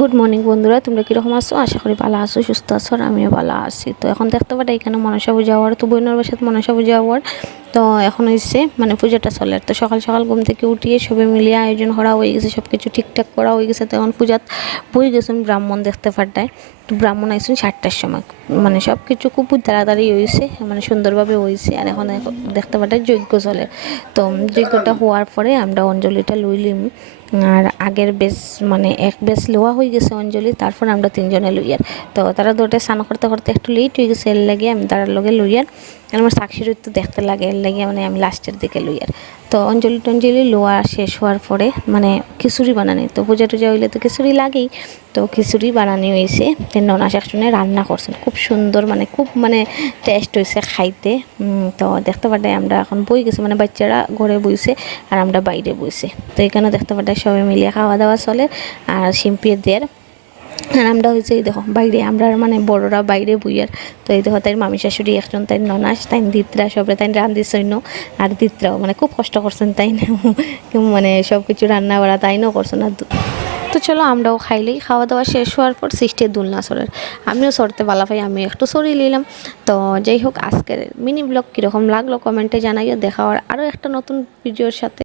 Good morning বন্ধুরা, তোমরা কীরকম আছো? আশা করি ভালো আছো, সুস্থ আছো, আর আমিও ভালো আছি। তো এখন দেখতে পাটা এখানে মনসা পূজা হওয়ার, তো বইনের বাসাত মনসা পূজা হওয়ার। তো এখন হচ্ছে মানে পূজাটা চলে। তো সকাল সকাল ঘুম থেকে উঠিয়ে সবে মিলিয়ে আয়োজন করা হয়ে গেছে, সব কিছু ঠিকঠাক করা হয়ে গেছে। তো এখন পূজাত বই গেছেন ব্রাহ্মণ দেখতে পাটায়। তো ব্রাহ্মণ আইসুন 7টার সময়, মানে সব কিছু খুব তাড়াতাড়ি হয়েছে, মানে সুন্দরভাবে হয়েছে। আর এখন দেখতে পাটায় যজ্ঞ চলে। তো যজ্ঞটা হওয়ার পরে আমরা অঞ্জলিটা লইলিম। আর আগের বেশ মানে এক বেশ লোয়া হয়ে গেছে অঞ্জলি, তারপর আমরা তিনজনে লইয়ার। তো তারা দুটো স্নান করতে করতে একটু লেট হয়ে গেছে, এর লাগে আমি তার লগে লইয়ার। আমার সাক্ষীর তো দেখতে লাগে, এর লাগে মানে আমি লাস্টের দিকে লইয়ার। তো অঞ্জলি টঞ্জলি লোয়া শেষ হওয়ার পরে মানে খিচুড়ি বানানি, তো পূজা টুজা হইলে তো খিচুড়ি লাগেই। তো খিচুড়ি বানানি হয়েছে, ননাস একজনে রান্না করছেন, খুব সুন্দর, মানে খুব মানে টেস্ট হয়েছে খাইতে। তো দেখতে পাটাই আমরা এখন বই গেছি, মানে বাচ্চারা ঘরে বইছে আর আমরা বাইরে বইছে। তো এখানে দেখতে পাটাই সবাই মিলিয়ে খাওয়া দাওয়া চলে। আর শিম্পিয়ে দের আর আমরা হয়েছে এই দেখো বাইরে, আমরা মানে বড়রা বাইরে বইয়ার। তো এই দেখো তাই মামি শাশুড়ি একজন, তাই ননাস, তাই দিত্রা, সবরে তাই রান্ধি সৈন্য। আর দিত্রাও মানে খুব কষ্ট করছেন তাই না, মানে সব কিছু রান্না বাড়া তাই না করছেন। আর তো চলো আমরাও খাইলেই, খাওয়া দাওয়া শেষ হওয়ার পর সৃষ্টির দুলনা সরের, আমিও সরতে বালা পাই, আমি একটু সরিয়ে নিলাম। তো যাই হোক, আজকের মিনি ব্লগ কীরকম লাগলো কমেন্টে জানাইও। দেখা হওয়ার আরও একটা নতুন ভিডিওর সাথে।